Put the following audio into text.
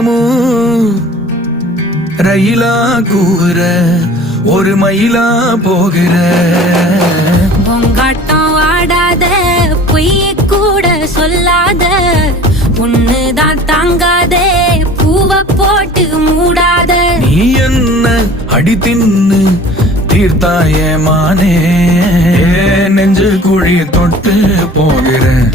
அடிதனமும் ரயிலா கூற ஒரு மயிலா போகிற பொங்காட்டம் ஆடாத பொய் கூட சொல்லாத ஒண்ணுதான் தாங்காதே பூவ போட்டு மூடாத நீ என்ன அடி தின்னு தீர்த்தாயே மானே நெஞ்சு குழி தொட்டு போகிறேன்